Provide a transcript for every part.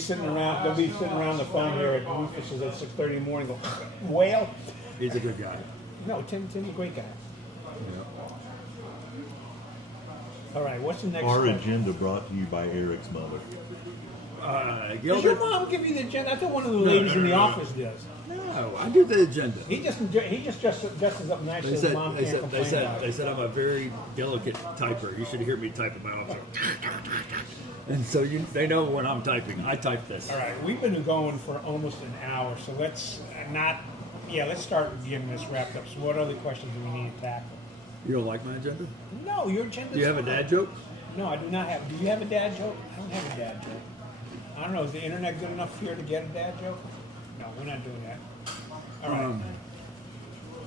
sitting around. They'll be sitting around the phone here at Rufus's at 6:30 in the morning. Go whale. He's a good guy. No, Tim's a great guy. Yeah. All right, what's the next? Our question? agenda brought to you by Eric's mother. Does your Gilbert. mom give you the agenda? I thought one of the ladies in the office does. No, I do the agenda. He just dresses up nicely. They His mom can't complain about they it. said I'm a very delicate typer. You should hear me type in my office. And so they know when I'm typing. I type this. All right, we've been going for almost an hour, so let's let's start getting this wrapped up. So what other questions do we need to tackle? You don't like my agenda? No, your agenda. Do you have a dad joke? No, I do not have. Do you have a dad joke? I don't have a dad joke. I don't know. Is the internet good enough here to get a dad joke? No, we're not doing that. All right.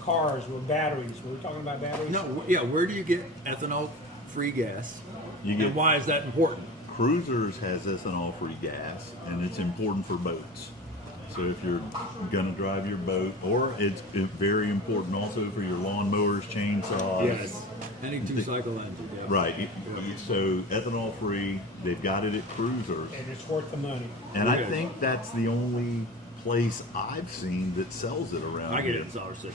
Cars with batteries. Were we talking about batteries? No. Yeah. Where do you get ethanol-free gas? You get And why is that important? Cruisers has ethanol-free gas, and it's important for boats. So if you're gonna drive your boat, or it's very important also for your lawnmowers, chainsaws. Yes. Any two-cycle engine. Yeah. Right. So ethanol-free, they've got it at cruisers, And it's worth the money. and I Okay. think that's the only place I've seen that sells it around. I get it here. in Sour City.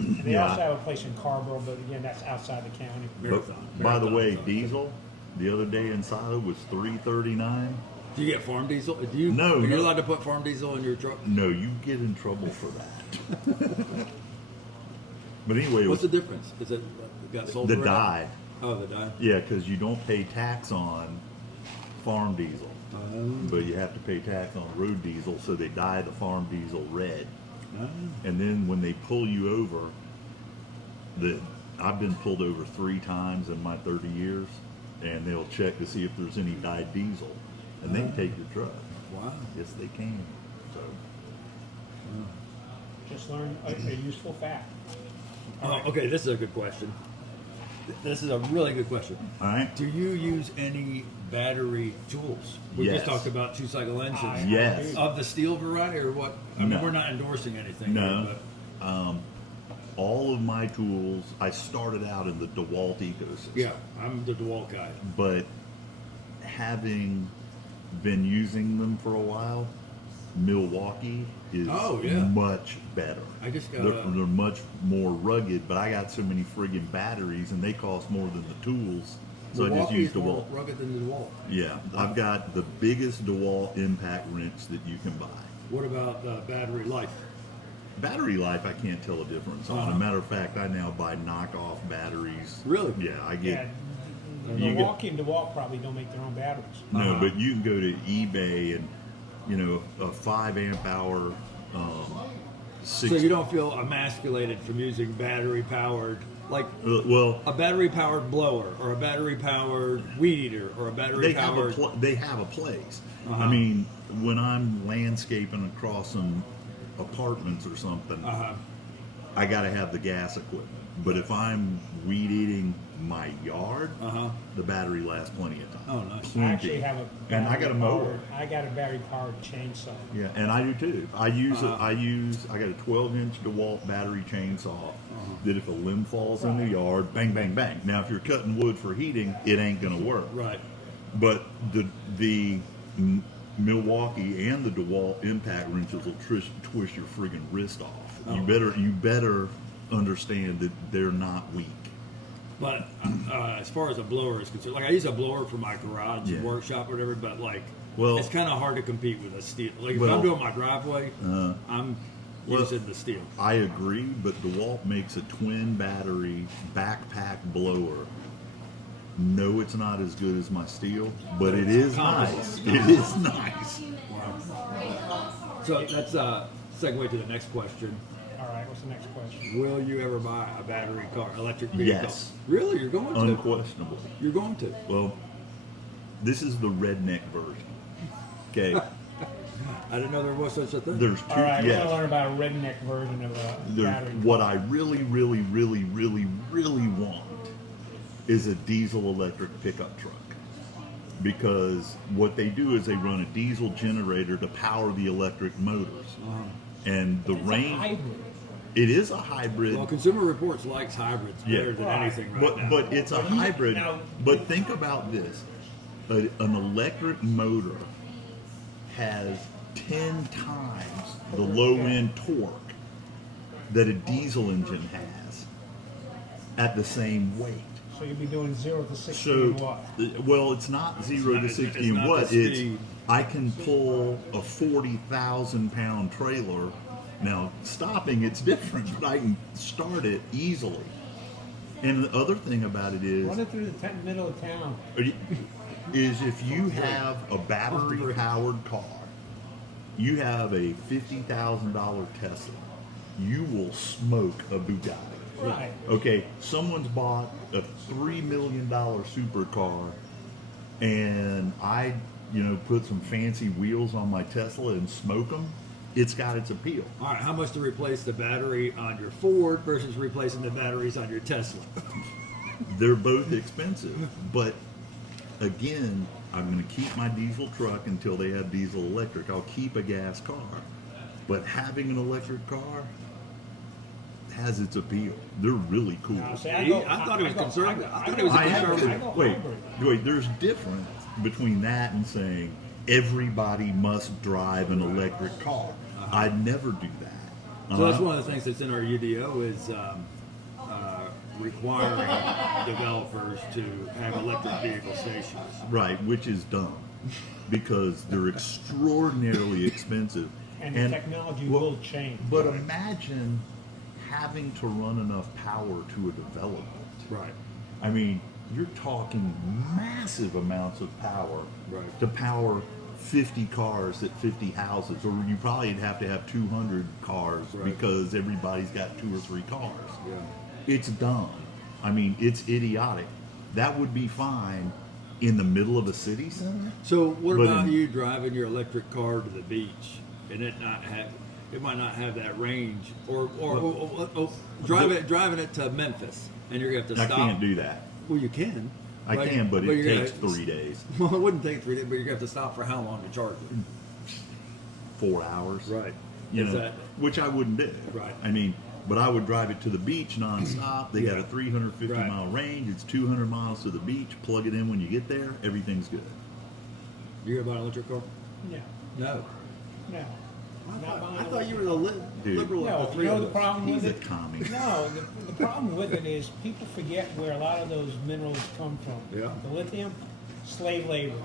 And they Yeah. also have a place in Carborough, but again, that's outside the county. But, Marathon. by the way, Marathon. diesel the other day in Silo was $3.39. Do you get farm diesel? Do you? No, Are you no. allowed to put farm diesel in your truck? No, you get in trouble for that. But anyway, it What's was the difference? Is it got sulfur? the in it? dye. Oh, the dye. Yeah, because you don't pay tax on farm diesel, but you have to pay tax on road diesel, so they dye the farm diesel red. And then when they pull you over, I've been pulled over 3 times in my 30 years, and they'll check to see if there's any dyed diesel, and they can take your truck. Wow. Yes, they can. So Just learn a useful fact. Oh, okay, this is a good question. This is a really good question. all right. Do you use any battery tools? We Yes. just talked about two-cycle engines. Yes. Of the steel variety or what? I mean, No. we're not endorsing anything. No. Here, All of my tools, I started out in the DeWalt ecosystem. but yeah, I'm the DeWalt guy. But having been using them for a while, Milwaukee is Oh, yeah. much better. I just got they're much more rugged, but I got so many friggin' batteries and they cost more than the tools. So I just Milwaukee use is more DeWalt. rugged than DeWalt. Yeah, I've got the biggest DeWalt impact wrench that you can buy. What about battery life? Battery life, I can't tell a difference on. As a matter of fact, I now buy knockoff batteries. Really? Yeah, I Yeah, get. Milwaukee and DeWalt probably don't make their own batteries. No, but you can go to eBay and, a 5 amp hour, So you don't feel emasculated from using battery-powered, like well, a battery-powered blower or a battery-powered weed eater or a battery-powered... they have a place. Uh-huh. I mean, when I'm landscaping across some apartments or something, I got to have the gas equipment. But if I'm weed eating my yard, the battery lasts plenty of time. Oh, nice. I actually have a And I got a mower. battery-powered- I got a battery-powered chainsaw. Yeah, and I do too. I got a 12-inch DeWalt battery chainsaw that if a limb falls in the yard, bang, bang, bang. Now, if you're cutting wood for heating, it ain't gonna work. Right. But the Milwaukee and the DeWalt impact wrenches will twist your friggin' wrist off. Oh. You better understand that they're not weak. But as far as a blower is concerned, like I use a blower for my garage Yeah. workshop or whatever, but Well- it's kind of hard to compete with a steel. Like if Well- I'm doing my driveway, I'm using the steel. I agree, but DeWalt makes a twin battery backpack blower. No, it's not as good as my steel, but it is nice. It is nice. So that's segue to the next question. All right, what's the next question? Will you ever buy a battery car, electric vehicle? Yes. Really? You're going to? Unquestionable. You're going to? Well, this is the redneck version. Okay, I didn't know there was such a thing. there's two. All right, we're yes, going to learn about a redneck version of a battery. what I really want is a diesel electric pickup truck. Because what they do is they run a diesel generator to power the electric motors. And the It's a range, hybrid. it is a hybrid. Well, Consumer Reports likes hybrids better than Right. anything right now. But it's a But you- hybrid. now- But think about this: an electric motor has 10 times the low end torque that a diesel engine has at the same weight. So you'll be doing 0 to 60 So, in what? well, it's not 0 to 60 it's in not what? the It's speed. I can pull a 40,000-pound trailer. Now, stopping it's different, but I can start it easily. And the other thing about it is, Run it through the middle of town. is if you have a battery-powered car, you have a $50,000 Tesla, you will smoke a Bugatti. Right. Okay, someone's bought a $3 million supercar, and I, put some fancy wheels on my Tesla and smoke them. It's got its appeal. All right, how much to replace the battery on your Ford versus replacing the batteries on your Tesla? They're both expensive, but again, I'm going to keep my diesel truck until they have diesel electric. I'll keep a gas car, but having an electric car has its appeal. They're really cool. Now, see, I thought it was conservative. I thought it was a I am conservative. go wait, hybrid. wait. There's difference between that and saying everybody must drive an electric car. I'd never do that. So that's one of the things that's in our UDO is requiring developers to have electric vehicle stations. Right, which is dumb because they're extraordinarily expensive. And the technology will change. But imagine having to run enough power to a development. Right. I mean, you're talking massive amounts of power Right. to power 50 cars at 50 houses, or you probably have to have 200 cars Right. because everybody's got 2 or 3 cars. Yeah. It's dumb. I mean, it's idiotic. That would be fine in the middle of a city center. So what But about in- you driving your electric car to the beach and it might not have that range, or driving it to Memphis and you're gonna have to I stop. can't do that. Well, you can. I can, but it you're takes gonna- 3 days, Well, it wouldn't take 3 days, but you're gonna have to stop for how long to charge it? 4 hours. Right. You Is know, that- which I wouldn't do. Right. I mean, but I would drive it to the beach nonstop. They got a 350 Right. mile range. It's 200 miles to the beach. Plug it in when you get there. Everything's good. You gonna buy an electric car? No, No. no. I thought you were the Dude. liberal of No, the you three know of the us. problem He's with a it? commie. No, the problem with it is people forget where a lot of those minerals come from. Yeah. The lithium, slave labor,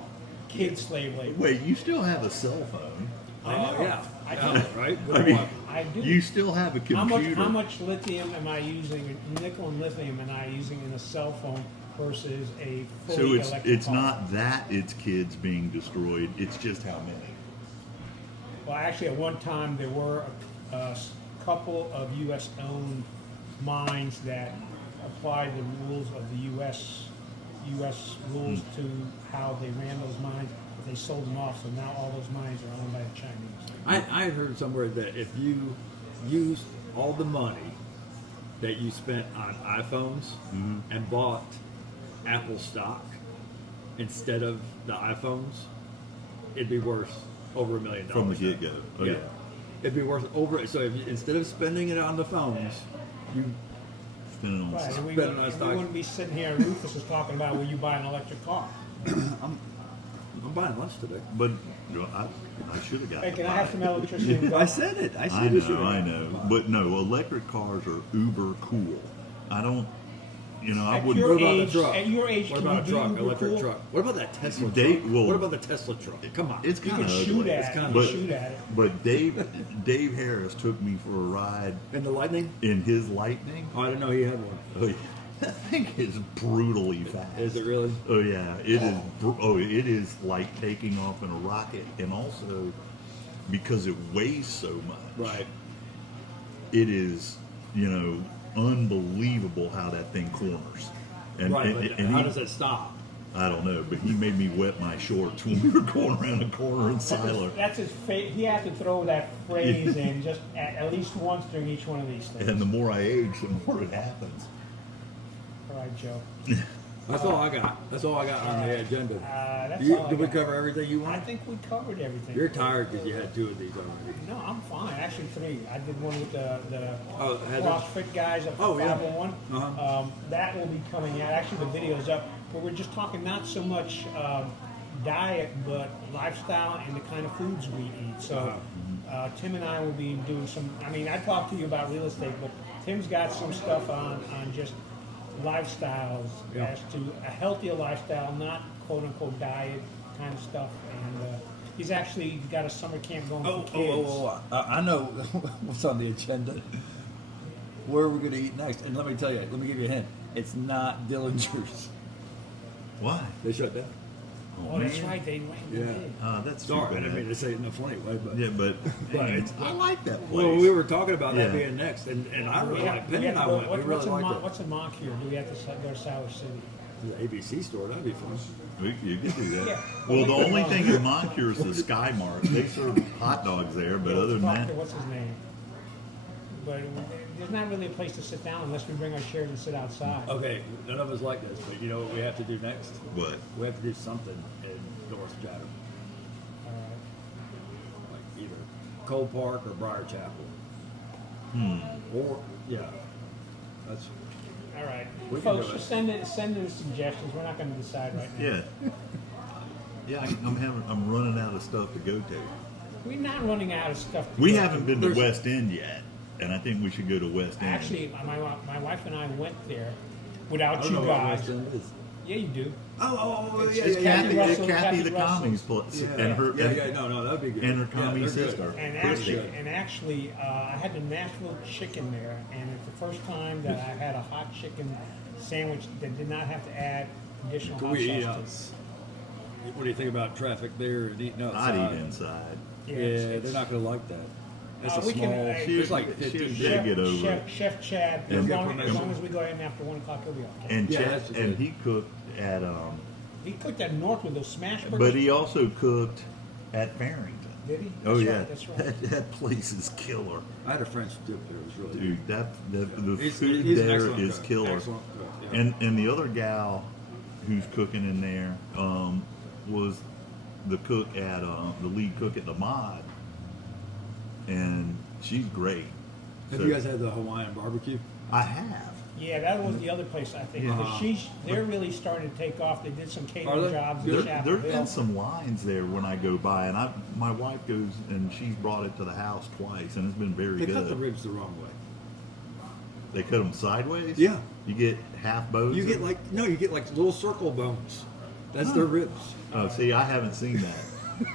kid slave labor. Wait, you still have a cell phone? I know. Yeah. I Yeah, do. right? I mean, I do. you still have a computer. How much lithium am I using, nickel and lithium am I using in a cell phone versus a fully So electric it's car? not that it's kids being destroyed. It's just how many. Well, actually, at one time, there were a couple of U.S.-owned mines that applied the rules of the U.S. rules to how they ran those mines, but they sold them off, so now all those mines are owned by the Chinese. I heard somewhere that if you used all the money that you spent on iPhones and bought Apple stock instead of the iPhones, it'd be worth over $1 million. From the get-go. Oh, yeah. It'd be worth over. So if you, instead of spending it on the phones, you Spending on Right, stuff. and we Better wouldn't, not we stock. wouldn't be sitting here, and Rufus is talking about will you buy an electric car. I'm buying lunch today. But I should have got. Hey, the can I have bike. some electricity? I said it. I said I it. know, I know. But no, electric cars are uber cool. I don't, I At wouldn't. your What about age- the truck? at your age, what can about you a truck? do Electric cool? truck. What about that Tesla They- truck? well, what about the Tesla truck? Come on. It's You kind can of shoot ugly. at it. You But, can shoot at it. but Dave Harris took me for a ride And the Lightning? in his Lightning. Oh, I didn't know he had one. Oh, yeah. That thing is brutally fast. Is it really? Oh yeah, it is. It is like taking off in a rocket, and also because it weighs so much. Right. It is, unbelievable how that thing corners. And, Right. and- But and how he- does it stop? I don't know, but he made me wet my shorts when we were going around a corner in Siler. That's his he had to throw that phrase in just at least once during each one of these things. And the more I age, the more it happens. All right, Joe. That's all I got. That's all I got on the agenda. That's You, all I did we got. cover everything you I want? think we covered everything. You're tired because you had 2 of these already. No, I'm fine. Actually, 3. I did one with the Oh, had CrossFit guys up Oh, at yeah. 501. Uh-huh. That will be coming out. Actually, the video's up. But we're just talking not so much diet, but lifestyle and the kind of foods we eat. So Tim and I will be doing some. I mean, I talked to you about real estate, but Tim's got some stuff on just lifestyles as to a healthier lifestyle, not quote unquote diet kind of stuff. And he's actually got a summer camp going for kids. I know what's on the agenda. Where are we going to eat next? And let me tell you, let me give you a hint. It's not Dillinger's. Why? They shut down. Oh, that's right. They went. Yeah. That's Sorry, I stupid. didn't mean to say it in a funny way, but Yeah, but it's, I like that place. well, we were talking about that Yeah. being next, and I We really have- like we Penny have and I to go- went. We really liked it. What's a mock here? Do we have to go to Sour City? The ABC store, that'd be fun. You can do that. Yeah. Well, the only thing in Moncure is the Sky Mart. They serve hot dogs there, but other than that, What's his name? But there's not really a place to sit down unless we bring our chairs and sit outside. Okay, none of us like this, but you know what we have to do next? what? We have to do something in North Chatham, All right. like either Cole Park or Briar Chapel. Or, yeah, that's, All right. We can Folks, do it. just send in suggestions. We're not going to decide right now. Yeah. Yeah, I'm running out of stuff to go to. We're not running out of stuff. To We go haven't to. been to West End yet, and I think we should go to West End. Actually, my wife and I went there without I don't you know what guys. West End is. Yeah, you do. Oh, It's- it's Kathy, Russell- it's Kathy Kathy the Russell. commie's place, Yeah, and her no, that'd be good. and her Yeah, commie they're good. sister. And Christy. actually, I had the Nashville chicken there, and it's the first time that I had a hot chicken sandwich that did not have to add additional Can hot we eat sauce out? to it. What do you think about traffic there and eating outside? I'd eat inside. Yeah, it's- they're not going to like that. It's a we can, small. she- There's like she- 15 she- days. get over it. Chef Chad, And- as long as we go in after 1 o'clock, he'll be okay. And Yeah, Chad, that's and good. he cooked at He cooked that north with those smash burgers. but he also cooked at Farrington. Did he? Oh That's yeah, right, that's right. That place is killer, I had a French dip there. It was really dude. The He's- food he's an there excellent is cook. killer. Excellent cook, yeah. And the other gal who's cooking in there was the cook at the lead cook at the Mod, and she's great. Have So, you guys had the Hawaiian barbecue? I have. Yeah, that was the other place I think. Yeah. Because they're really starting to take off. They did some Are catering they? jobs in There's Chapel been Hill. some lines there when I go by, and my wife goes and she's brought it to the house twice, and it's been very They good. cut the ribs the wrong way. They cut them sideways. Yeah. You get half bones. You get like little circle bones. That's their ribs. Oh, see, I haven't seen that.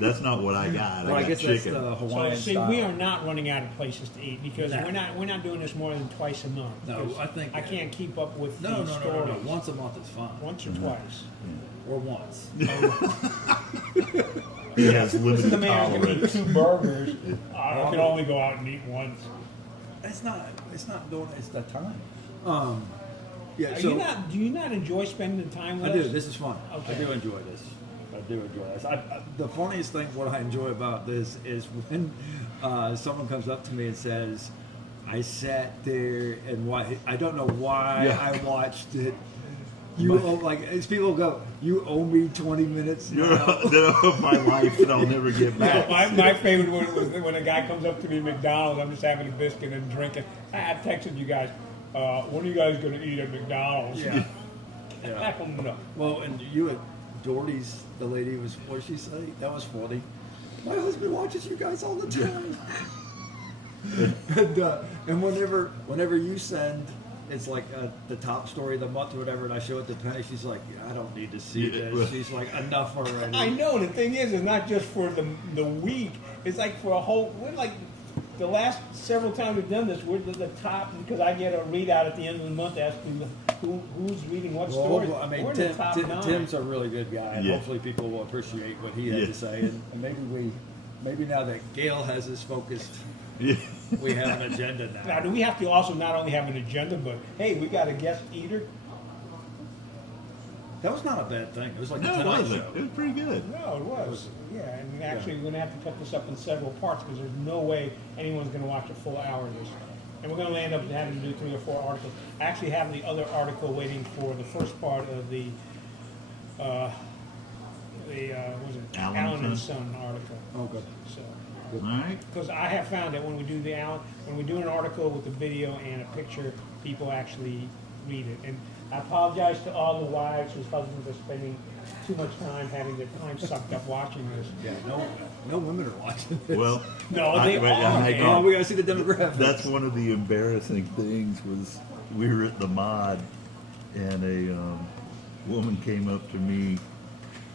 That's not what I got. Well, I I got guess that's chicken. the So Hawaiian see, style. we are not running out of places to eat because No. we're not doing this more than twice a month. No, because I think- I can't keep up with No, the no. stories. Once a month is fine. Once or twice. Or once. He has This is limited the man who can eat tolerance. 2 burgers. I can only go out and eat once. It's not doing it. It's that time. Yeah. Do you not enjoy spending the time with I us? do. This is fun. Okay. I do enjoy this. The funniest thing, what I enjoy about this is when someone comes up to me and says, "I sat there and I don't know why Yeah. I watched it." You owe, as people go, "You owe me 20 minutes You're now." of my life that I'll never get back. My favorite one was when a guy comes up to me at McDonald's. I'm just having a biscuit and drinking. I texted you guys. When are you guys going to eat at McDonald's? Yeah. I don't know. Well, and you at Doherty's, the lady was, what did she say? That was funny. My husband watches you guys all the time. and whenever you send, it's like the top story of the month or whatever, and I show it to Penny, she's like, I don't need to see Yeah. this. She's like, enough already. I know. The thing is, it's not just for the week. It's like for a whole. We're like the last several times we've done this. We're the top because I get a readout at the end of the month as to who's reading what story. Well, I mean, we're in the top 9. Tim's a really good guy, and Yeah. hopefully people will appreciate what he had Yeah. to say. And maybe now that Gail has us focused, Yeah. we have an agenda Now, now. do we have to also not only have an agenda, but hey, we got a guest eater? That was not a bad thing. It was like the No, it Tonight wasn't. Show. It was pretty good. No, it was. Yeah, and actually, we're going to have to cut this up in several parts because there's no way anyone's going to watch a full hour of this. And we're going to end up having to do 3 or 4 articles. I actually have the other article waiting for the first part of the was it Allen Allen and Son? Son article. Oh, good. So, All right. because I have found that when we do an article with a video and a picture, people actually read it. And I apologize to all the wives whose husbands are spending too much time having their time sucked up watching this. Yeah, no women are watching this. Well, No, they Oh, are. we gotta see the demographics. That's one of the embarrassing things was we were at the mod and a woman came up to me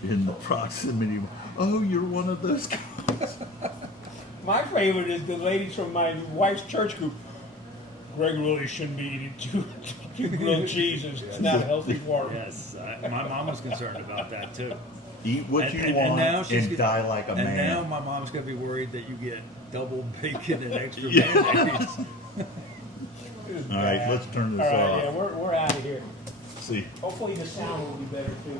in the proximity. Oh, you're one of those guys. My favorite is the ladies from my wife's church group. Greg really shouldn't be eating two grilled cheeses. It's not healthy for him. Yes, my mom was concerned about that too. Eat what And- you and- want and now she's and gonna- die like a And man. now my mom's gonna be worried that you get double bacon and extra Yeah. mayonnaise. All right, let's turn this All right, off. yeah, we're out of here. See. Hopefully the sound will be better too.